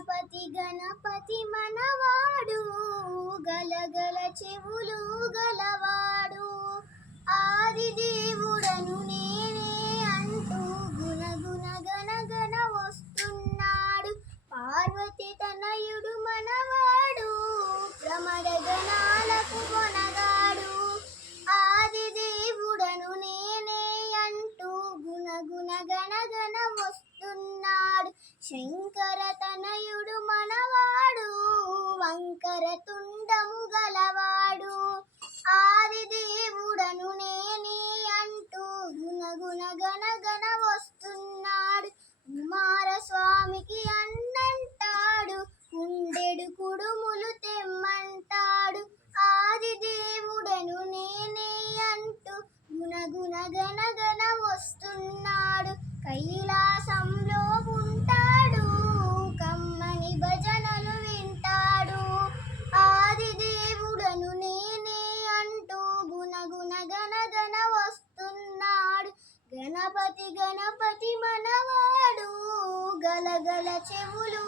గణపతి గణపతి మనవాడు గలగల చెవులు గలవాడు ఆది దేవుడను నేనే అంటూ గుణగుణ గణగణ వస్తున్నాడు పార్వతి తనయుడు మనవాడు భ్రమర గణాలకు కొనగాడు ఆది దేవుడను నేనే అంటూ గుణగుణ గణగణ వస్తున్నాడు శంకర తనయుడు మనవాడు వంకర తుండము గలవాడు ఆది దేవుడను నేనే అంటూ గుణగుణ గణగణ వస్తున్నాడు కుమారస్వామికి అన్నంటాడు కుండెడు కుడుములు తెమ్మంటాడు ఆది దేవుడను నేనే అంటూ గుణగుణ గణగణ వస్తున్నాడు కైలాసంలో ఉంటాడు కమ్మని భజనలు వింటాడు ఆది దేవుడను నేనే అంటూ గుణగుణ గణగణ వస్తున్నాడు గణపతి గణపతి మనవాడు గలగల చెవులు